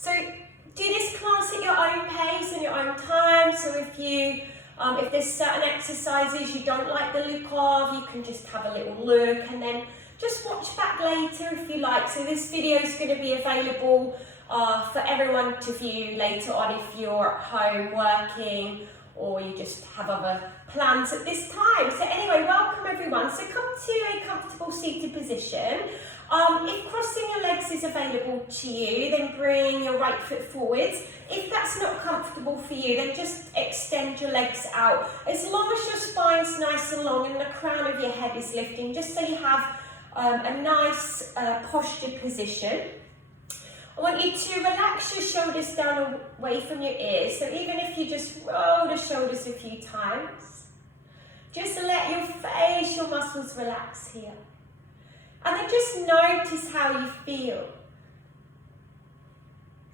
So do this class at your own pace and your own time. So if there's certain exercises you don't like the look of, you can just have a little look and then just watch back later if you like. So this video is going to be available for everyone to view later on if you're at home working or you just have other plans at this time. So anyway, welcome everyone. So come to a comfortable seated position. If crossing your legs is available to you, then bring your right foot forwards. If that's not comfortable for you, then just extend your legs out. As long as your spine's nice and long and the crown of your head is lifting, just so you have a nice postured position. I want you to relax your shoulders down away from your ears. So even if you just roll the shoulders a few times, just let your facial muscles relax here. And then just notice how you feel.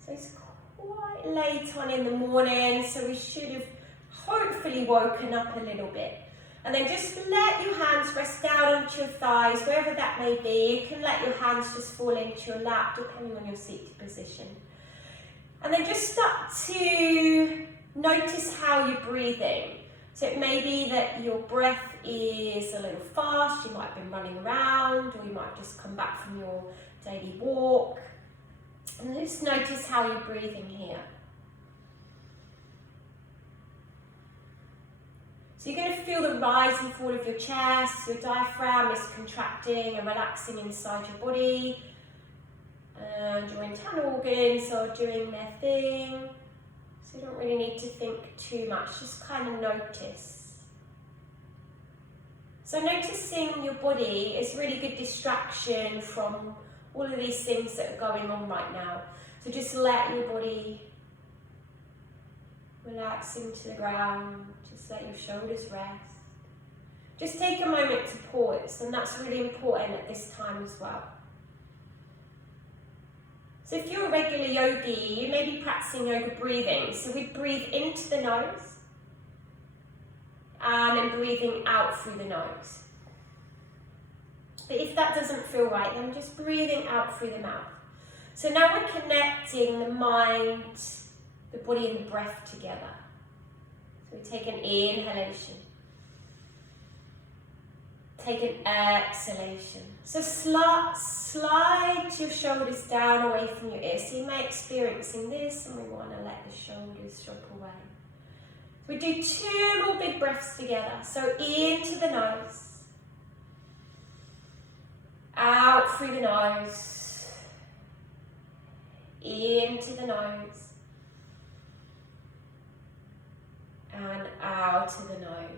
So it's quite late on in the morning, so we should have hopefully woken up a little bit. And then just let your hands rest down onto your thighs, wherever that may be. You can let your hands just fall into your lap, depending on your seated position. And then just start to notice how you're breathing. So it may be that your breath is a little fast, you might have been running around, or you might have just come back from your daily walk. And just notice how you're breathing here. So you're going to feel the rise and fall of your chest, your diaphragm is contracting and relaxing inside your body. And your internal organs are doing their thing. So you don't really need to think too much, just kind of notice. So noticing your body is really good distraction from all of these things that are going on right now. So just let your body relax into the ground, just let your shoulders rest. Just take a moment to pause, and that's really important at this time as well. So if you're a regular yogi, you may be practicing yoga breathing. So we breathe into the nose and then breathing out through the nose. But if that doesn't feel right, then just breathing out through the mouth. So now we're connecting the mind, the body and the breath together. So we take an inhalation. Take an exhalation. So slide your shoulders down away from your ears. So you may be experiencing this, and we want to let the shoulders drop away. We do 2 more big breaths together. So into the nose, out through the nose, into the nose, and out to the nose.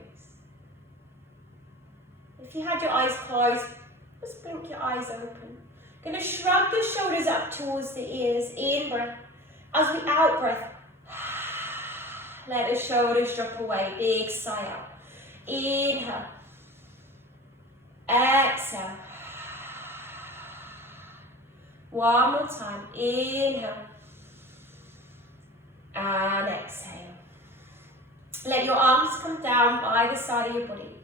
If you had your eyes closed, just blink your eyes open. Going to shrug the shoulders up towards the ears, in breath. As we out breath, let the shoulders drop away, big sigh out. Inhale, exhale. One more time, inhale, and exhale. Let your arms come down by the side of your body.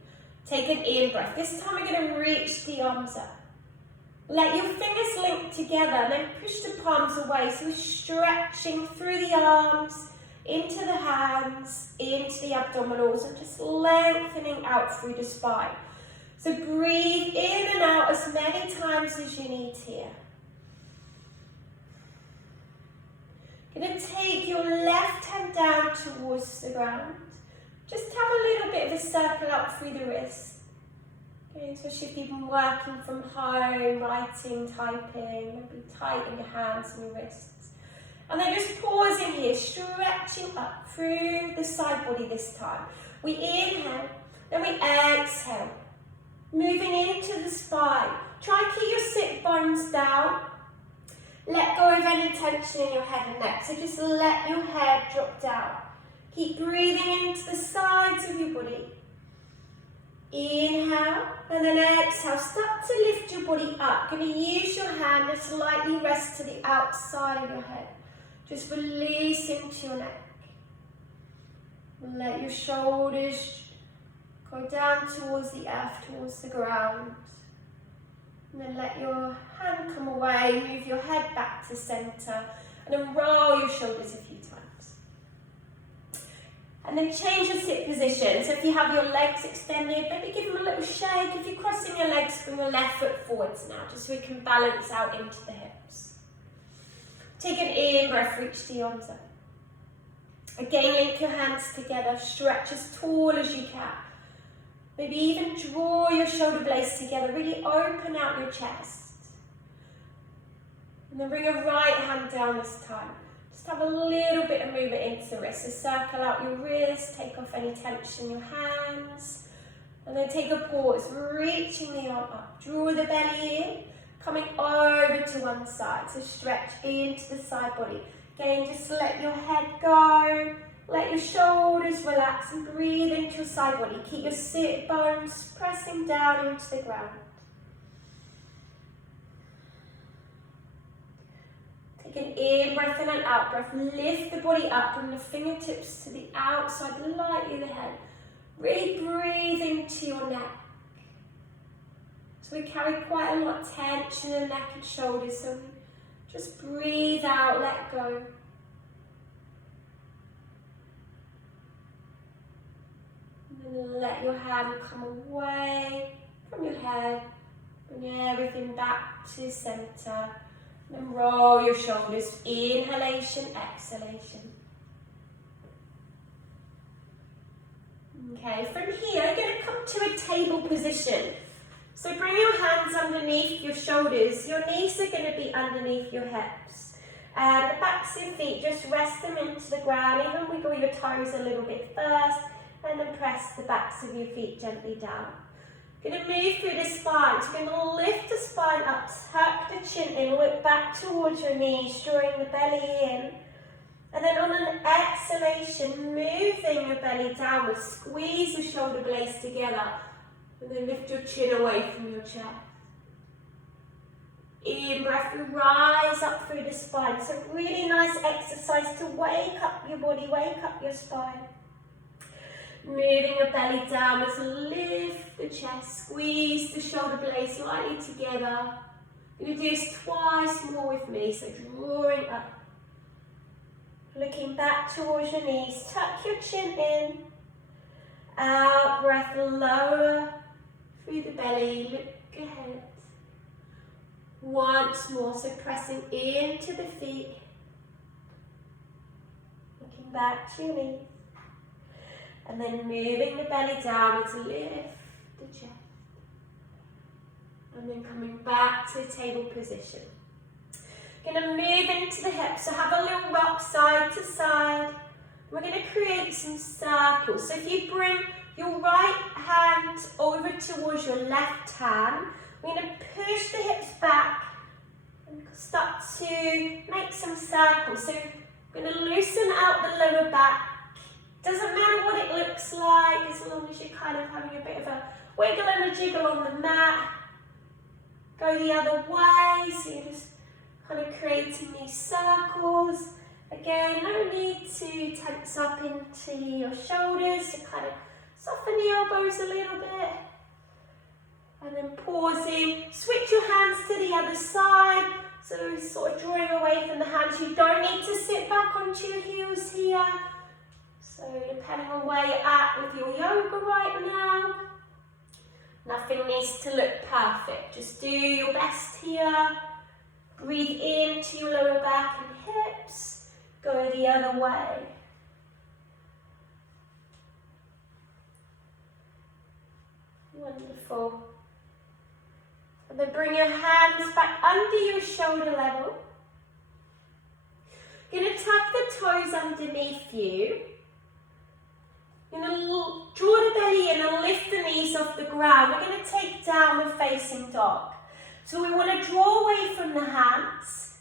Take an in breath. This time we're going to reach the arms up. Let your fingers link together and then push the palms away. So we're stretching through the arms, into the hands, into the abdominals, and just lengthening out through the spine. So breathe in and out as many times as you need here. Going to take your left hand down towards the ground. Just have a little bit of a circle up through the wrist. Okay, especially if you've been working from home, writing, typing, maybe tighten your hands and your wrists. And then just pausing here, stretching up through the side body this time. We inhale, then we exhale. Moving into the spine. Try and keep your sit bones down. Let go of any tension in your head and neck. So just let your head drop down. Keep breathing into the sides of your body. Inhale and then exhale. Start to lift your body up. Going to use your hand to slightly rest to the outside of your head. Just release into your neck. Let your shoulders go down towards the earth, towards the ground. And then let your hand come away. Move your head back to center. And then roll your shoulders a few times. And then change your sit position. So if you have your legs extended, maybe give them a little shake. If you're crossing your legs, bring your left foot forwards now, just so we can balance out into the hips. Take an in breath, reach the arms up. Again, link your hands together, stretch as tall as you can. Maybe even draw your shoulder blades together, really open out your chest. And then bring your right hand down this time. Just have a little bit of movement into the wrist. So circle out your wrist, take off any tension in your hands. And then take a pause, reaching the arm up. Draw the belly in, coming over to one side. So stretch into the side body. Again, just let your head go. Let your shoulders relax and breathe into your side body. Keep your sit bones pressing down into the ground. Take an in breath and an out breath. Lift the body up, bring the fingertips to the outside, lightly the head. Really breathe into your neck. So we carry quite a lot of tension in the neck and shoulders, so just breathe out, let go. And then let your hand come away from your head. Bring everything back to center. And then roll your shoulders. Inhalation, exhalation. Okay, from here, you're going to come to a table position. So bring your hands underneath your shoulders. Your knees are going to be underneath your hips. And the backs of your feet, just rest them into the ground. Even wiggle your toes a little bit first. And then press the backs of your feet gently down. You're going to move through the spine. So you're going to lift the spine up, tuck the chin in, look back towards your knees, drawing the belly in. And then on an exhalation, moving your belly downwards, squeeze your shoulder blades together. And then lift your chin away from your chest. In breath, you rise up through the spine. So really nice exercise to wake up your body, wake up your spine. Moving your belly downwards, lift the chest, squeeze the shoulder blades slightly together. You're going to do this twice more with me, so drawing up. Looking back towards your knees, tuck your chin in. Out breath, lower through the belly, look ahead. Once more, so pressing into the feet. Looking back to your knees. And then moving the belly down to lift the chest. And then coming back to the table position. Going to move into the hips, so have a little rock side to side. We're going to create some circles. So if you bring your right hand over towards your left hand, we're going to push the hips back and start to make some circles. So we're going to loosen out the lower back. Doesn't matter what it looks like, as long as you're kind of having a bit of a wiggle and a jiggle on the mat. Go the other way, so you're just kind of creating these circles. Again, no need to tense up into your shoulders, so kind of soften the elbows a little bit. And then pausing, switch your hands to the other side, so sort of drawing away from the hands. You don't need to sit back onto your heels here. So depending on where you're at with your yoga right now, nothing needs to look perfect. Just do your best here. Breathe into your lower back and hips. Go the other way. Wonderful. And then bring your hands back under your shoulder level. You're going to tuck the toes underneath you. You're going to draw the belly in and lift the knees off the ground. We're going to take downward facing dog. So we want to draw away from the hands.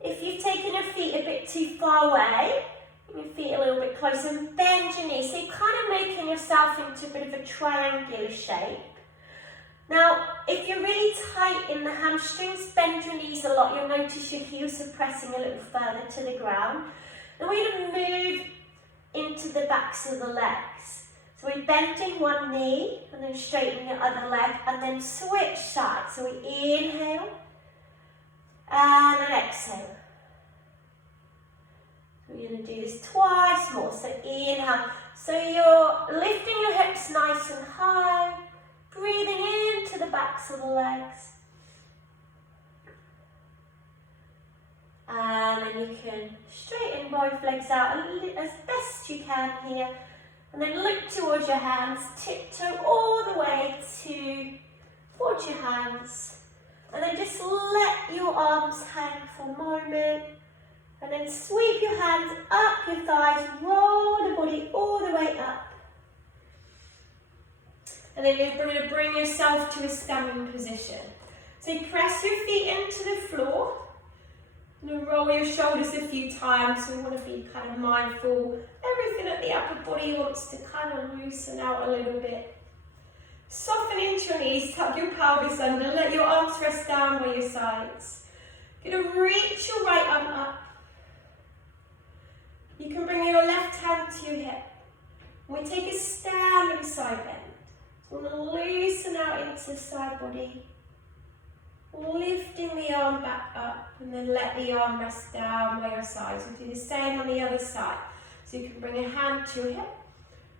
If you've taken your feet a bit too far away, bring your feet a little bit closer and bend your knees. So you're kind of making yourself into a bit of a triangular shape. Now, if you're really tight in the hamstrings, bend your knees a lot. You'll notice your heels are pressing a little further to the ground. Then we're going to move into the backs of the legs. So we're bending one knee and then straightening the other leg and then switch sides. So we inhale and then exhale. You're going to do this twice more. So inhale. So you're lifting your hips nice and high, breathing into the backs of the legs. And then you can straighten both legs out as best you can here. And then look towards your hands, tiptoe all the way towards your hands. And then just let your arms hang for a moment. And then sweep your hands up your thighs, roll the body all the way up. And then you're going to bring yourself to a standing position. So press your feet into the floor. And roll your shoulders a few times. So we want to be kind of mindful. Everything at the upper body wants to kind of loosen out a little bit. Soften into your knees, tuck your pelvis under, let your arms rest down by your sides. You're going to reach your right arm up. You can bring your left hand to your hip. We take a standing side bend. So we're going to loosen out into the side body. Lifting the arm back up and then let the arm rest down by your sides. We'll do the same on the other side. So you can bring a hand to your hip,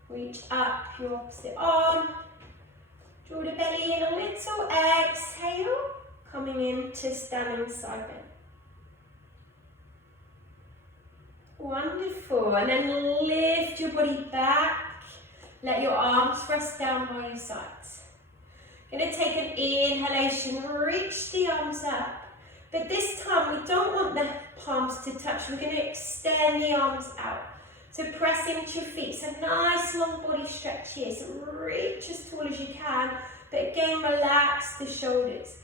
reach up your opposite arm, draw the belly in a little, exhale, coming into standing side bend. Wonderful, and then lift your body back, let your arms rest down by your sides. Going to take an inhalation, reach the arms up, but this time we don't want the palms to touch, we're going to extend the arms out. So press into your feet, so nice long body stretch here, so reach as tall as you can, but again relax the shoulders.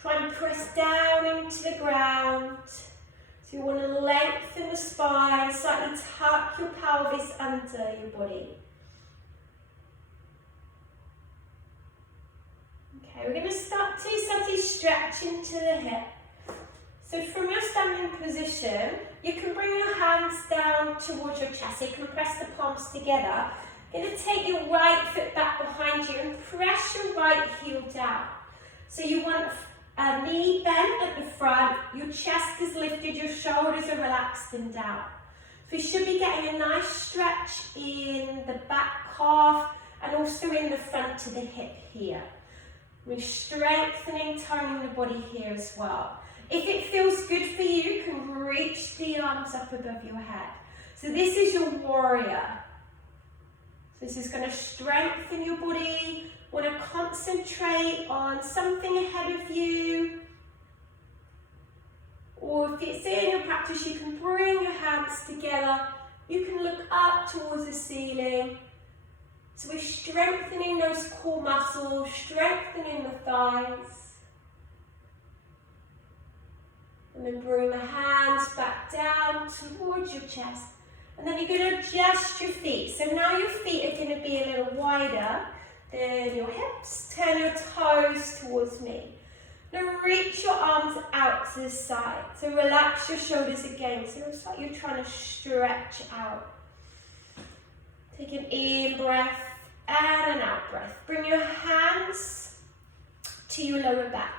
Try and press down into the ground. So you want to lengthen the spine, slightly tuck your pelvis under your body. Okay, we're going to start to subtly stretch into the hip. So from your standing position, you can bring your hands down towards your chest. So you can press the palms together. You're going to take your right foot back behind you and press your right heel down. So you want a knee bent at the front, your chest is lifted, your shoulders are relaxed and down. So we should be getting a nice stretch in the back calf and also in the front of the hip here. We're strengthening, toning the body here as well. If it feels good for you, you can reach the arms up above your head. So this is your warrior. So this is going to strengthen your body. Want to concentrate on something ahead of you. Or if it's in your practice, you can bring your hands together. You can look up towards the ceiling. So we're strengthening those core muscles, strengthening the thighs. And then bring the hands back down towards your chest. And then you're going to adjust your feet. So now your feet are going to be a little wider than your hips. Turn your toes towards me. Now reach your arms out to the side. So relax your shoulders again. So it looks like you're trying to stretch out. Take an in breath and an out breath. Bring your hands to your lower back.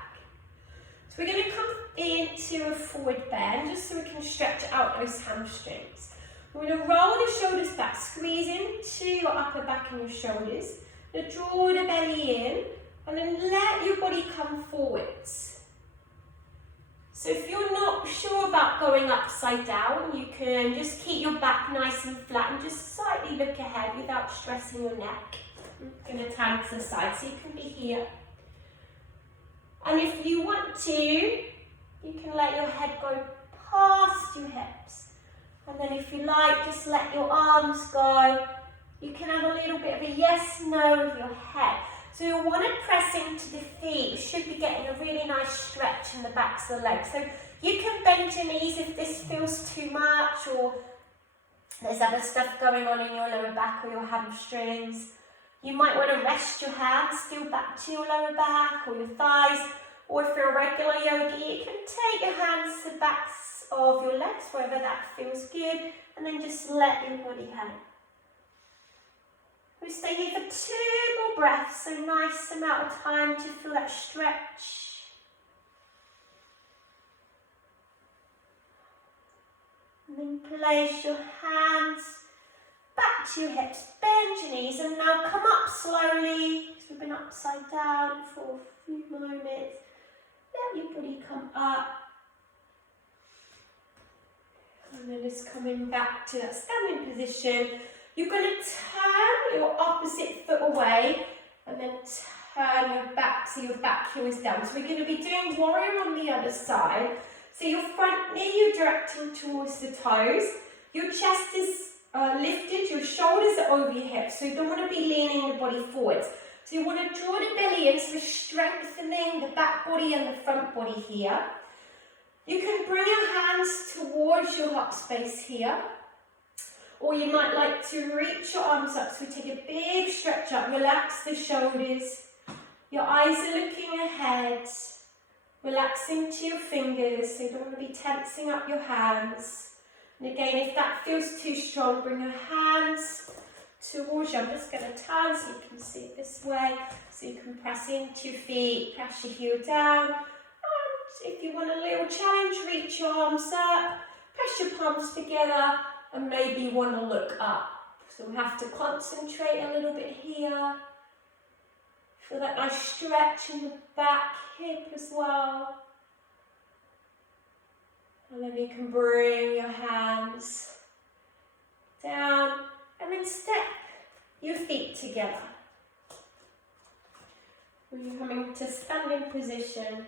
So we're going to come into a forward bend just so we can stretch out those hamstrings. We're going to roll the shoulders back, squeeze into your upper back and your shoulders. Now draw the belly in and then let your body come forwards. So if you're not sure about going upside down, you can just keep your back nice and flat and just slightly look ahead without stressing your neck. I'm going to turn to the side so you can be here. And if you want to, you can let your head go past your hips. And then if you like, just let your arms go. You can have a little bit of a yes, no with your head. So you'll want to press into the feet. You should be getting a really nice stretch in the backs of the legs. So you can bend your knees if this feels too much or there's other stuff going on in your lower back or your hamstrings. You might want to rest your hands still back to your lower back or your thighs. Or if you're a regular yogi, you can take your hands to the backs of your legs, wherever that feels good, and then just let your body hang. We stay here for 2 more breaths, so nice amount of time to feel that stretch. And then place your hands back to your hips, bend your knees, and now come up slowly. So we've been upside down for a few moments. Let your body come up. And then just coming back to that standing position. You're going to turn your opposite foot away and then turn your back so your back heel is down. So we're going to be doing warrior on the other side. So your front knee you're directing towards the toes. Your chest is lifted, your shoulders are over your hips. So you don't want to be leaning your body forwards. So you want to draw the belly in, so strengthening the back body and the front body here. You can bring your hands towards your heart space here. Or you might like to reach your arms up. So take a big stretch up, relax the shoulders. Your eyes are looking ahead. Relaxing to your fingers, so you don't want to be tensing up your hands. And again, if that feels too strong, bring your hands towards you. I'm just going to turn so you can see it this way. So you can press into your feet, press your heel down. And if you want a little challenge, reach your arms up, press your palms together, and maybe you want to look up. So we have to concentrate a little bit here. Feel that nice stretch in the back hip as well. And then you can bring your hands down and then step your feet together. When you're coming to standing position,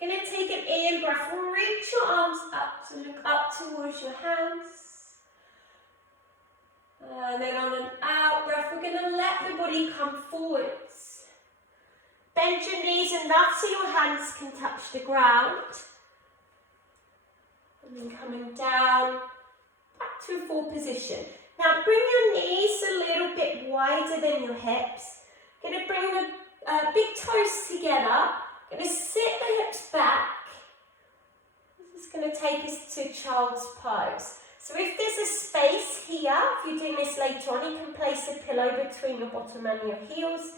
going to take an in breath, reach your arms up, so look up towards your hands. And then on an out breath, we're going to let the body come forwards. Bend your knees enough so your hands can touch the ground. And then coming down, back to a full position. Now bring your knees a little bit wider than your hips. Going to bring the big toes together. Going to sit the hips back. This is going to take us to child's pose. So if there's a space here, if you're doing this later on, you can place a pillow between your bottom and your heels.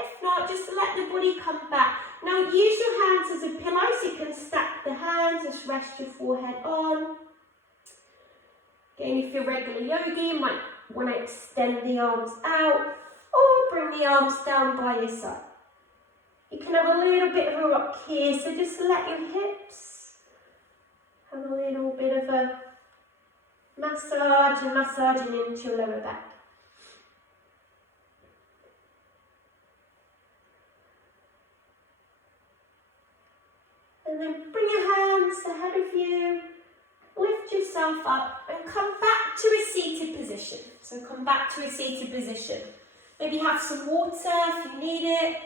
If not, just let the body come back. Now use your hands as a pillow, so you can stack the hands, just rest your forehead on. Again, if you're regular yogi, you might want to extend the arms out, or bring the arms down by your side. You can have a little bit of a rock here, so just let your hips have a little bit of a massage and massaging into your lower back. And then bring your hands ahead of you, lift yourself up and come back to a seated position. So come back to a seated position. Maybe have some water if you need it.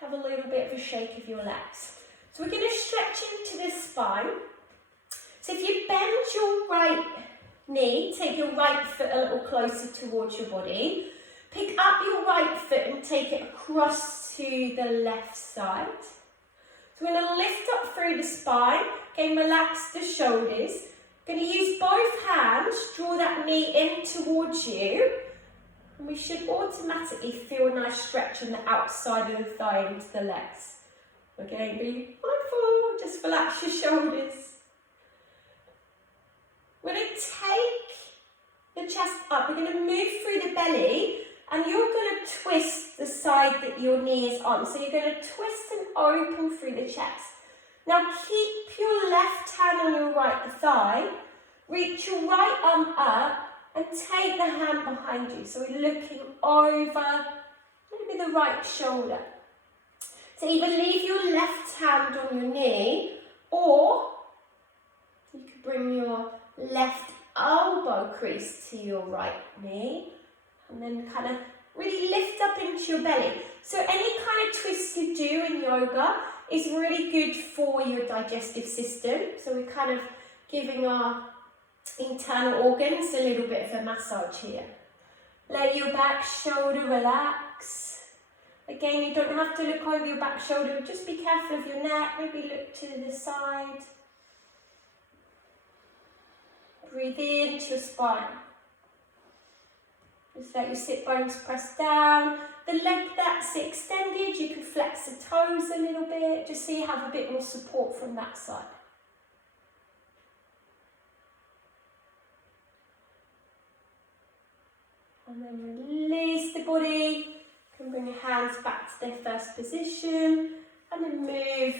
Have a little bit of a shake of your legs. So we're going to stretch into the spine. So if you bend your right knee, take your right foot a little closer towards your body. Pick up your right foot and take it across to the left side. So we're going to lift up through the spine, again relax the shoulders. Going to use both hands, draw that knee in towards you. And we should automatically feel a nice stretch on the outside of the thigh into the legs. Again, be mindful, just relax your shoulders. We're going to take the chest up, we're going to move through the belly. And you're going to twist the side that your knee is on. So you're going to twist and open through the chest. Now keep your left hand on your right thigh. Reach your right arm up and take the hand behind you. So we're looking over maybe the right shoulder. So either leave your left hand on your knee, or you could bring your left elbow crease to your right knee. And then kind of really lift up into your belly. So any kind of twist you do in yoga is really good for your digestive system. So we're kind of giving our internal organs a little bit of a massage here. Let your back shoulder relax. Again, you don't have to look over your back shoulder, just be careful of your neck, maybe look to the side. Breathe into your spine. Just let your sit bones press down. The leg that's extended, you can flex the toes a little bit, just so you have a bit more support from that side. And then release the body. You can bring your hands back to their first position. And then move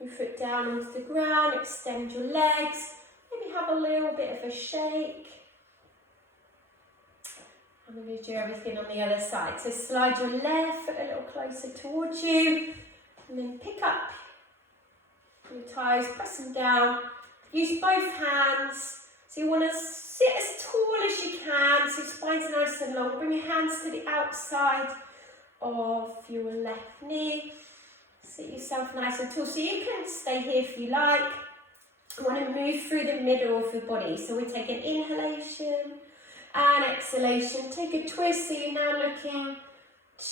your foot down onto the ground, extend your legs. Maybe have a little bit of a shake. And we're going to do everything on the other side. So slide your left foot a little closer towards you. And then pick up your toes, press them down. Use both hands. So you want to sit as tall as you can, so your spine's nice and long. Bring your hands to the outside of your left knee. Sit yourself nice and tall. So you can stay here if you like. You want to move through the middle of your body. So we take an inhalation and exhalation. Take a twist, so you're now looking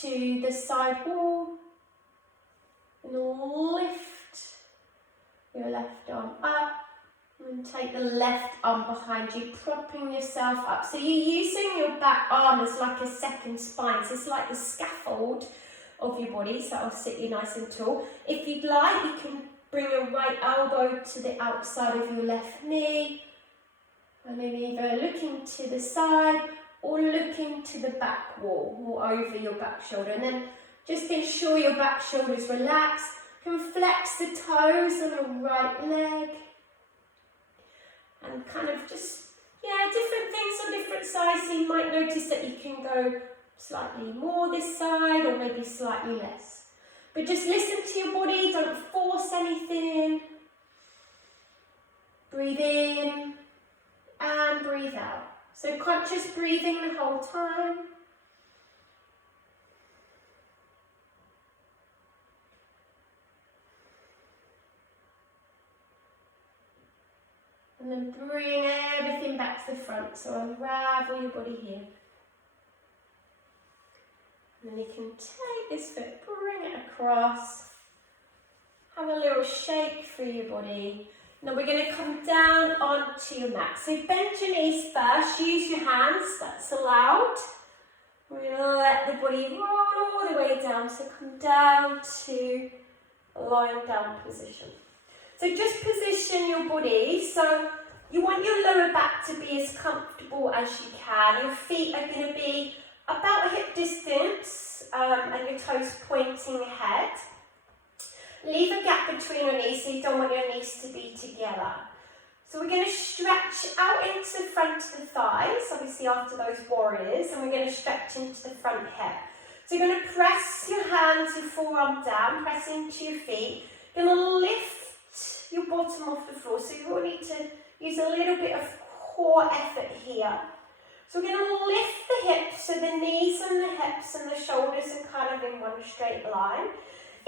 to the side wall. And lift your left arm up. And take the left arm behind you, propping yourself up. So you're using your back arm as like a second spine. So it's like the scaffold of your body. So that'll sit you nice and tall. If you'd like, you can bring your right elbow to the outside of your left knee. And then either looking to the side or looking to the back wall or over your back shoulder. And then just ensure your back shoulder is relaxed. You can flex the toes on your right leg. And kind of just, different things on different sides. So you might notice that you can go slightly more this side or maybe slightly less. But just listen to your body, don't force anything. Breathe in and breathe out. So conscious breathing the whole time. And then bring everything back to the front. So unravel your body here. And then you can take this foot, bring it across. Have a little shake through your body. Now we're going to come down onto your mat. So bend your knees first. Use your hands, that's allowed. We're going to let the body roll all the way down. So come down to a lying down position. So just position your body. So you want your lower back to be as comfortable as you can. Your feet are going to be about hip distance and your toes pointing ahead. Leave a gap between your knees, so you don't want your knees to be together. So we're going to stretch out into the front of the thighs, obviously after those warriors, and we're going to stretch into the front hip. So you're going to press your hands, your forearm down, press into your feet. You're going to lift your bottom off the floor, so you will need to use a little bit of core effort here. So we're going to lift the hips, so the knees and the hips and the shoulders are kind of in one straight line.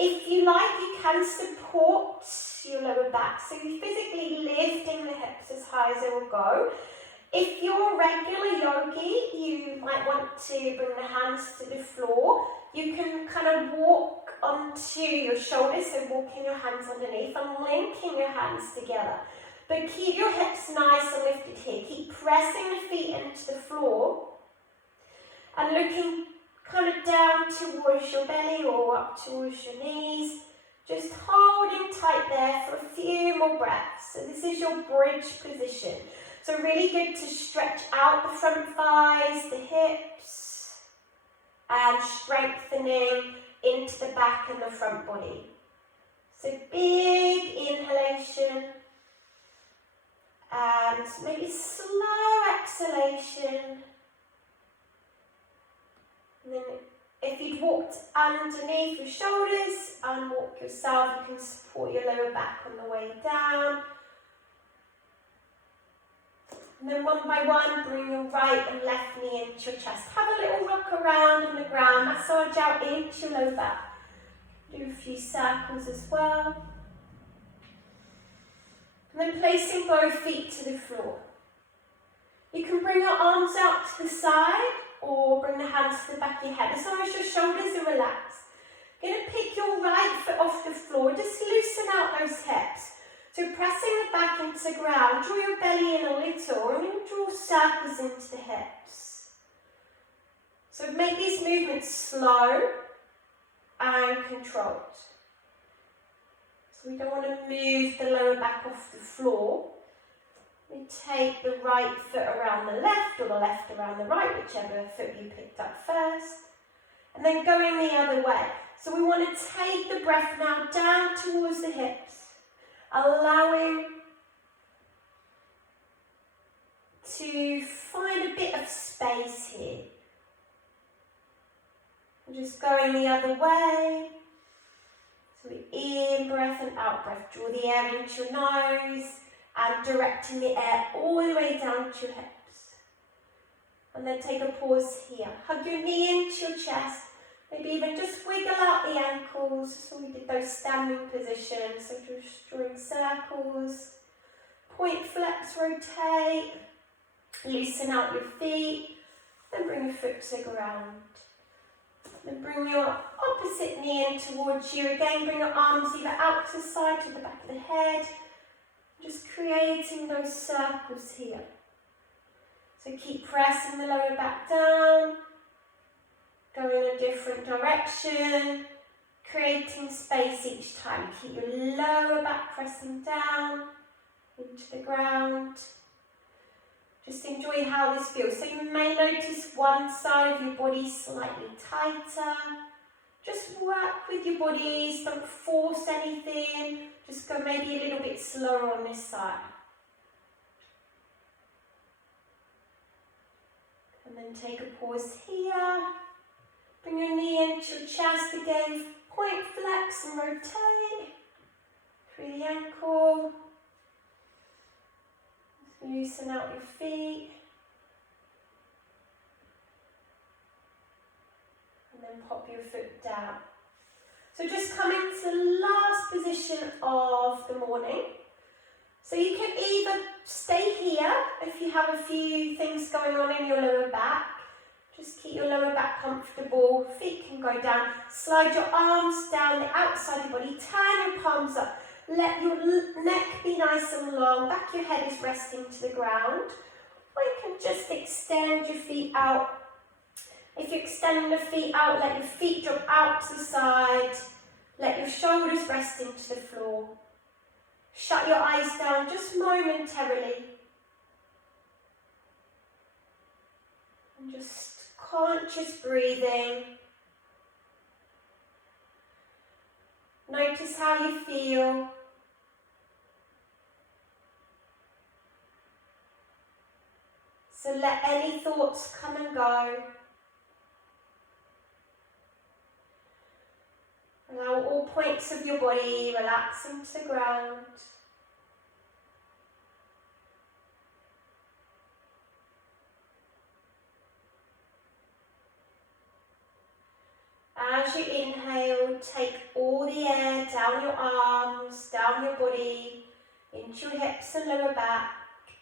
If you like, you can support your lower back, so you're physically lifting the hips as high as it will go. If you're a regular yogi, you might want to bring the hands to the floor. You can kind of walk onto your shoulders, so walking your hands underneath and linking your hands together. But keep your hips nice and lifted here. Keep pressing the feet into the floor and looking kind of down towards your belly or up towards your knees. Just holding tight there for a few more breaths. So this is your bridge position. So really good to stretch out the front thighs, the hips, and strengthening into the back and the front body. So big inhalation and maybe slow exhalation. And then if you'd walked underneath your shoulders, unwalk yourself. You can support your lower back on the way down. And then one by one, bring your right and left knee into your chest. Have a little rock around on the ground, massage out into your lower back. Do a few circles as well. And then placing both feet to the floor. You can bring your arms out to the side or bring the hands to the back of your head as long as your shoulders are relaxed. You're going to pick your right foot off the floor, just loosen out those hips. So pressing the back into the ground, draw your belly in a little and then draw circles into the hips. So make these movements slow and controlled. So we don't want to move the lower back off the floor. We take the right foot around the left or the left around the right, whichever foot you picked up first. And then going the other way. So we want to take the breath now down towards the hips, allowing to find a bit of space here. And just going the other way. So we in breath and out breath. Draw the air into your nose and directing the air all the way down to your hips. And then take a pause here. Hug your knee into your chest. Maybe even just wiggle out the ankles. So we did those standing positions. So just drawing circles. Point, flex, rotate. Loosen out your feet. Then bring your foot to the ground. Then bring your opposite knee in towards you. Again, bring your arms either out to the side, to the back of the head. Just creating those circles here. So keep pressing the lower back down. Go in a different direction. Creating space each time. Keep your lower back pressing down into the ground. Just enjoy how this feels. So you may notice one side of your body slightly tighter. Just work with your bodies, don't force anything. Just go maybe a little bit slower on this side. And then take a pause here. Bring your knee into your chest again. Point, flex and rotate through the ankle. Loosen out your feet. And then pop your foot down. So just come into the last position of the morning. So you can either stay here if you have a few things going on in your lower back. Just keep your lower back comfortable. Feet can go down. Slide your arms down the outside of your body. Turn your palms up. Let your neck be nice and long. Back of your head is resting to the ground. Or you can just extend your feet out. If you're extending the feet out, let your feet drop out to the side. Let your shoulders rest into the floor. Shut your eyes down just momentarily. And just conscious breathing. Notice how you feel. So let any thoughts come and go. Allow all points of your body relax into the ground. As you inhale, take all the air down your arms, down your body, into your hips and lower back,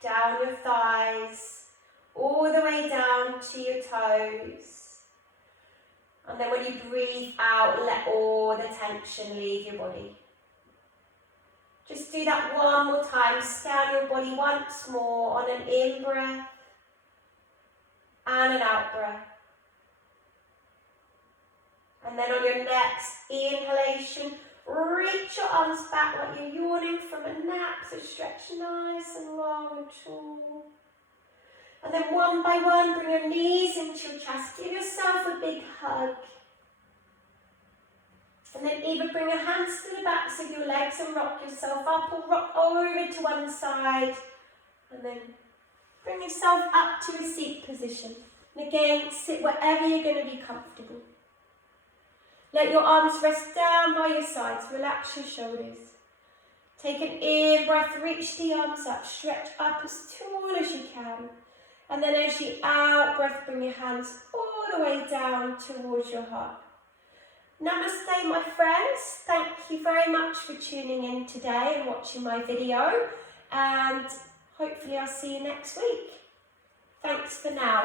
down your thighs, all the way down to your toes. And then when you breathe out, let all the tension leave your body. Just do that one more time. Scan your body once more on an in breath and an out breath. And then on your next inhalation, reach your arms back like you're yawning from a nap. So stretch nice and long and tall. And then one by one, bring your knees into your chest. Give yourself a big hug. And then either bring your hands to the backs of your legs and rock yourself up, or rock over to one side. And then bring yourself up to a seat position. And again, sit wherever you're going to be comfortable. Let your arms rest down by your sides. Relax your shoulders. Take an in breath, reach the arms up, stretch up as tall as you can. And then as you out breath, bring your hands all the way down towards your heart. Namaste, my friends. Thank you very much for tuning in today and watching my video. And hopefully I'll see you next week. Thanks for now.